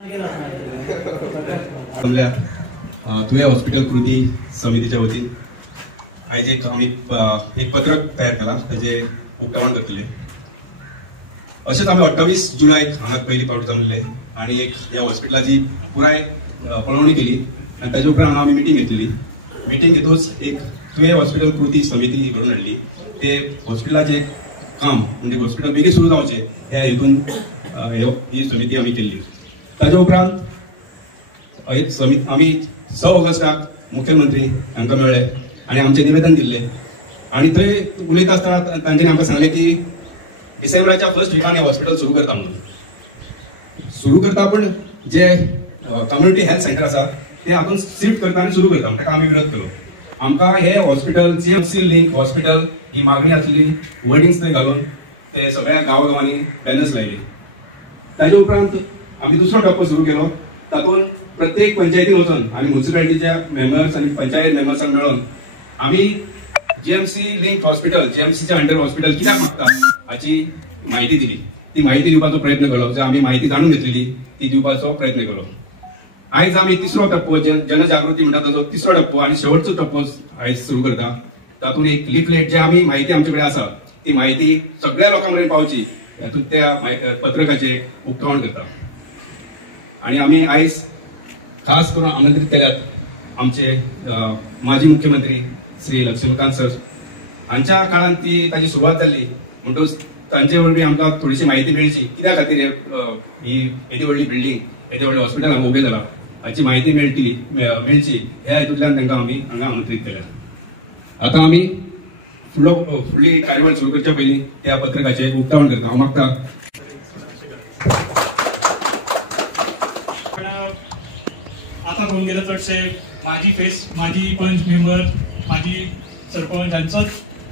तुझ्या हॉस्पिटल कृती समितीच्या वतीन आज आम्ही एक पत्रक तयार केला त्याचे उक्तावण करतले. असेच आम्ही 28 जुलैक हांगा पहिली पावट जमलेले आणि एक या हॉस्पिटलाची पुराय पळवणी केली आणि त्याच्या उपरांत आम्ही मिटिंग घेतलेली. मिटिंग घेतोच एक तुझ्या हॉस्पिटल कृती समिती घडून हाडली. ते हॉस्पिटलाचे काम म्हणजे हॉस्पिटल बेगीन सुरू जावचे ह्या हेतून ही समिती आम्ही केली. ताज्या उपरांत आम्ही 6 ऑगस्टाक मुख्यमंत्री हांकां मेळ्ळे आणि आमचे निवेदन दिले आणि थंय उलयता आसतना तांच्यांनी आमकां सांगले की डिसेंबराच्या फर्स्ट विकान हे हॉस्पिटल सुरू करता म्हणून. सुरू करता पण जे कम्युनिटी हेल्थ सेंटर आसा ते हातून शिफ्ट करता आनी सुरू करता ताका आमी विरोध केलो. आमकां हे हॉस्पिटल जीएमसी लिंक हॉस्पिटल ही मागणी आसली वर्डिंग्स थंय घालून ते सगळ्या गांवांनी बॅनर्स लायले. ताजे उपरांत आमी दुसरो टप्पो सुरू केलो. तातूंत प्रत्येक पंचायतीन वचून आमी म्युनिसिपालिटीच्या मेंबर्स आनी पंचायत मेंबर्सांक मेळून आमी जीएमसी लिंक हॉस्पिटल जीएमसीच्या अंडर हॉस्पिटल कित्याक मागता हाची माहिती दिली. ती माहिती दिवपाचो प्रयत्न केलो. जे आमी माहिती जाणून घेतलेली ती दिवपाचो प्रयत्न केलो. आयज आमी तिसरो टप्पो जनजागृती म्हणटा ताचो तिसरो टप्पो आनी शेवटचो टप्पो आयज सुरू करता. तातूंत एक लिफलेट जे आमी माहिती आमचे कडेन आसा ती माहिती सगळ्या लोकां मेरेन पावची हातूंत त्या पत्रकाचे उक्तावण करता. आणि आम्ही आयज खास करून आमंत्रित केल्यात आमचे माजी मुख्यमंत्री श्री लक्ष्मीकांत सर. हांच्या काळात ताची सुरवात जाल्ली म्हणटूच तांचे वरवीं आमकां थोडीशी माहिती मेळची कित्या खातीर ही येदी व्हडली बिल्डींग येदे व्हडलें हॉस्पिटल हांगा उबें जालां हाची माहिती मेळची ह्या हेतूंतल्यान तांकां आमी हांगा आमंत्रीत केल्यात. आतां आमी फुडली कार्यावळ सुरू करच्या पयलीं त्या पत्रकाचे उक्तावण करता. हांव मागता आता होऊन गेलं चडशे माजी पंच मेंबर माजी सरपंच हांचोच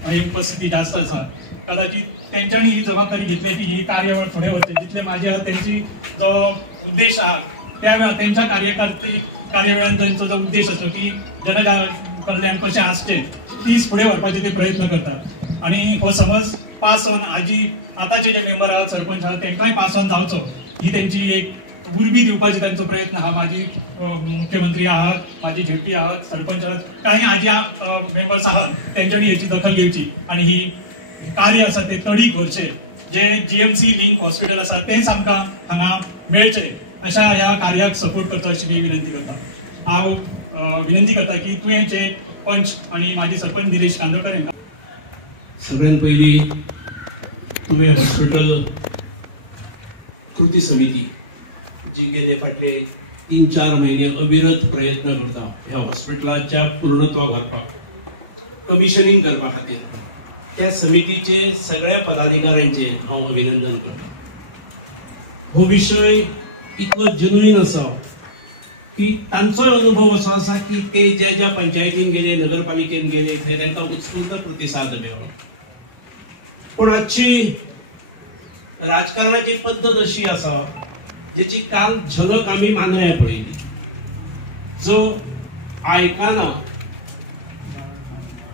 ही उपस्थिती जास्त आसा. कदाचित तेंच्यांनी ही जबाबदारी घेतली की ही कार्यावळ फुडें वचची जितले माझे आहा तेंची जो उद्देश आहा त्या तेंच्या कार्यावळीन तेंचो जो उद्देश आसलो की जनकल्याण कशें आसचें तीच फुडें व्हरपाचे ते प्रयत्न करतात. आणि हो समज पास ऑन आताचे जे मेंबर आहात सरपंच आहात तेंकांय पास ऑन जावचो ही तेंची एक उर्बी दिवपाची त्यांचा प्रयत्न हा. माझी मुख्यमंत्री आहात माझी झेडपी आहात सरपंच आहात काही आजी मेंबर्स आहात त्यांच्यानी याची दखल घेवची आणि ही कार्य आसा ते तडीक व्हरचे. जे जीएमसी लिंक हॉस्पिटल आसा तेच आमकां हांगा मेळचे अशा ह्या कार्याक सपोर्ट करता अशी मी विनंती करता. हांव विनंती करता की तुवेंचे पंच आणि माजी सरपंच निलेश कांदोळकर यांना सगळ्यात पहिली तुवें हॉस्पिटल कृती समिती जी गेले फाटले 3-4 महिने अविरत प्रयत्न करता ह्या हॉस्पिटलाच्या पूर्णत्वाक व्हरपाक कमिशनिंग करपा खातीर त्या समितीचे सगळ्या पदाधिकाऱ्यांचे हांव अभिनंदन करता. हो विषय इतलो जेन्युइन आसा की तांचोय अनुभव असो आसा की ते ज्या ज्या पंचायतीन गेले नगरपालिकेन गेले थंय तांकां उत्स्फूर्त प्रतिसाद मेळ्ळो. पण आजची राजकारणाची पद्धत अशी आसा ज्याची काल झलक आम्ही मानल्या पळयली. जो आयकाना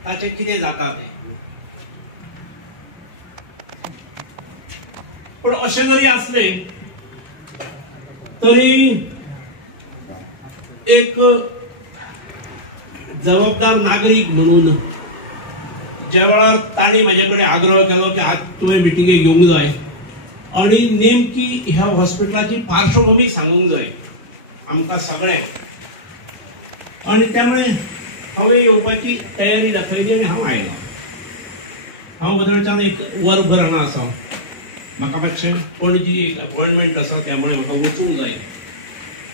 ताचे कितें जाता तें. पण अशें जरी असले तरी एक जबाबदार नागरीक म्हणून ज्या वेळार तांणी म्हाजे कडेन आग्रह केलो की आज तुवें मिटिंगेक येवंक जाय आणि नेमकी ह्या हॉस्पिटलाची पार्श्वभूमी सांगूंक जाय आमकां सगळ्यांक आणि त्यामुळे हांवें येवपाची तयारी दाखयली आनी हांव आयलो. हांव बदलच्यान एक वरभर हांगा आसा. म्हाका मातशें पणजी एक अपॉइंटमेंट आसा त्यामुळे म्हाका वचूंक जाय.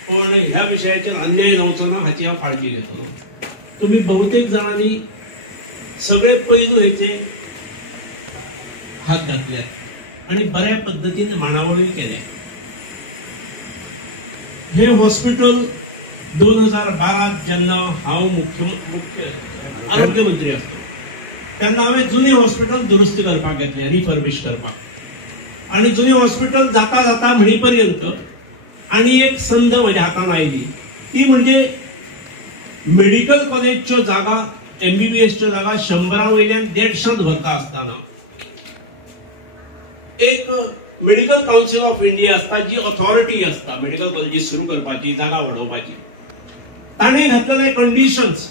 पण ह्या विशयाचेर अन्याय जावचो ना हाची हांव काळजी घेतलो. तुमी बहुतेक जाणांनी सगळे पैलू हेचे हात घातल्यात आणि बऱ्या पद्धतीने मांडावळी केल्या. हे हॉस्पिटल 2012 जेन्ना हांव मुख्य आरोग्यमंत्री आसलो तेन्ना हांवें जुनी हॉस्पिटल दुरुस्त करपाक घेतलें रिफर्बिश करपाक. आणि जुनी हॉस्पिटल जाता जाता म्हणी पर्यंत आनी एक संद म्हज्या हातान आयली ती म्हणजे मेडिकल कॉलेजच्यो जागा MBBSच्यो जागा 100 वयल्यान 150 भरता आसतना एक मेडिकल काउन्सिल ऑफ इंडिया असता, जी ऑथॉरिटी असता मेडिकल कॉलेजी सुरू करपाची, जागा वाडोवपाची, ताणे घातलेले कंडिशन्स,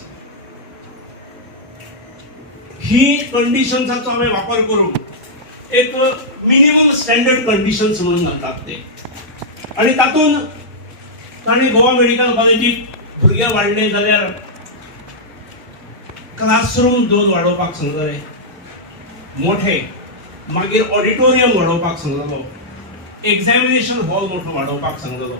ही कंडिशन्साचो आम्ही वापर करून एक मिनिमम स्टँडर्ड कंडिशन्स म्हणून घालतात ते. आणि तातून ताणे गोवा मेडिकल कॉलेजीत भुरगे वाडले जाल्यार क्लासरूम 2 वाडोवपाक सांगलेले, मोठे, मागीर ऑडिटोरियम वाडोवपाक सांगलेलो, एक्झामिनेशन हॉल मोठो वाडोवपाक सांगलेलो.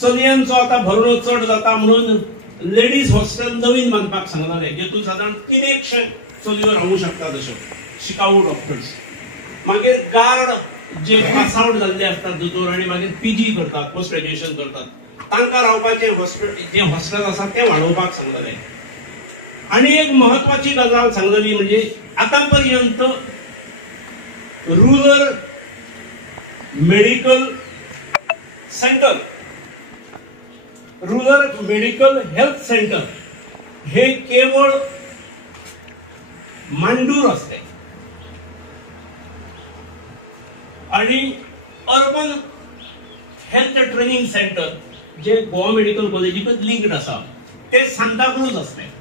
चलयांचो आता भरणो चड जाता म्हणून लेडीज हॉस्टेल नवीन बांदपाक सांगलेले, जेतून साधारण 300 चलयो रावूंक शकतात अश्यो शिकाऊ डॉक्टर्स. मागीर गार्ड जे पास आउट जाल्ले असतात दोतोर आनी मागीर पीजी करतात, पोस्ट ग्रॅज्युएशन करतात, तांकां रावपाचे जे हॉस्टेल आसा ते वाडोवपाक सांगलेले. आणि एक महत्वाची गजाल सांगलेली म्हणजे आता पर्यंत rural medical centre, rural medical health centre हे केवळ मांडूर असते आणि अर्बन हेल्थ ट्रेनिंग सेंटर जे गोवा मेडिकल कॉलेजीक लिंक्ड आसा ते सांताक्रूज असते.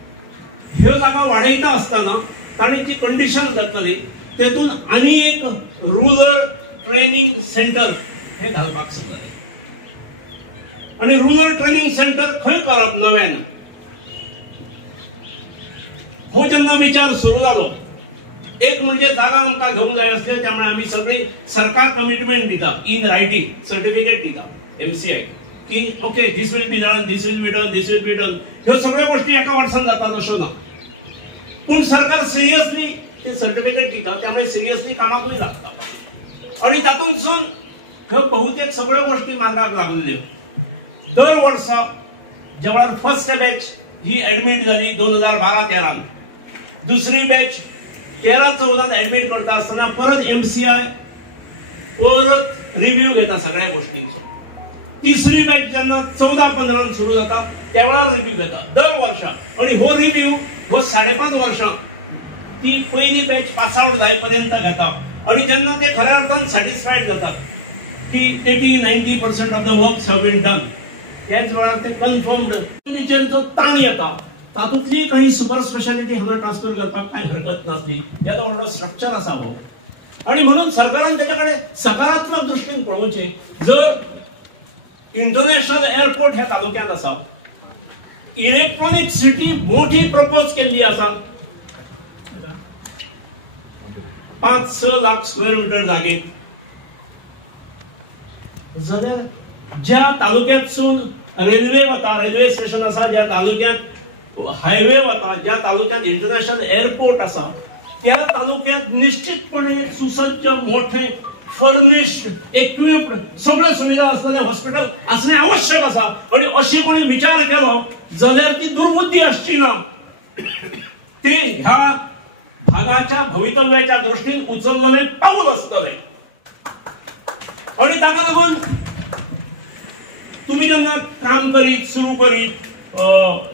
ह्यो जागा वाडयता असताना ताणी जी कंडिशन घातली तेतून आनी एक रुरल ट्रेनिंग सेंटर हे घालपाक सांगलेले. आणि रुरल ट्रेनिंग सेंटर खंय करप नव्यान, हो जेन्ना विचार सुरू जालो, एक म्हणजे जागा आमकां घेवंक जाय आसली, त्यामुळे आम्ही सगळे सरकार कमिटमेंट दिता, इन रायटिंग सर्टिफिकेट दिता MCI की okay this will be done, this will be done, this will be done. ह्यो सगळ्यो गोष्टी एका वर्सान जातात अश्यो ना, पण सरकार सिरियसली ते सर्टिफिकेट दिता, त्यामुळे सिरियसली कामाकूय लागता. आणि तातूंतसून बहुतेक सगळ्यो गोष्टी मार्गाक लागलेल्यो. दर वर्सा जेव्हा फर्स्ट बॅच ही ऍडमिट झाली 2012-13, दुसरी बॅच 13-14 ऍडमिट करता असताना परत MCI परत रिव्ह्यू घेता सगळ्या गोष्टींचो. तिसरी बॅच जेव्हा 14-15 सुरू जाता त्यावेळा रिव्ह्यू घेता दर वर्षा. आणि हो रिव्ह्यू हो 5.5 वर्षां ती पहिली बॅच पास आउट जायपर्यंत घेता. आणि जेव्हा ते खऱ्या अर्थान सॅटिस्फाईड जातात की 80-90% of the works have been done, त्याच वेळार ते कन्फर्म्ड जो ताण येता तातूंतली काही सुपर स्पेशालिटी हांगा ट्रान्सफर करपाक काय हरकत नासली. याचा व्हडलो स्ट्रक्चर आसा हो. आणि म्हणून सरकारान त्याच्याकडे सकारात्मक दृष्टीन पळोवचें. जर इंटरनॅशनल एअरपोर्ट ह्या तालुक्यात आसा, इलेक्ट्रॉनिक सिटी मोठी प्रपोज केल्ली आसा, 5-6 लाख स्क्वेअर मीटर जागेत, जाल्यार ज्या तालुक्यातसून रेल्वे वता, रेल्वे स्टेशन आसा, ज्या तालुक्यात हायवे वता, ज्या तालुक्यात इंटरनॅशनल एअरपोर्ट आसा, त्या तालुक्यात निश्चितपणे सुसज्ज मोठे फर्निश्ड इक्विप्ड सगळ्या सुविधा असलेले हॉस्पिटल असणे आवश्यक आसा. आणि अशी कोणी विचार केलो जाल्यार ती दुर्बुद्धी आसची ना, ते ह्या भागाच्या भवितव्याच्या दृष्टीन उचललेले पाऊल असतले. आणि ताका लागून तुम्ही जेन्ना काम करीत सुरू करीत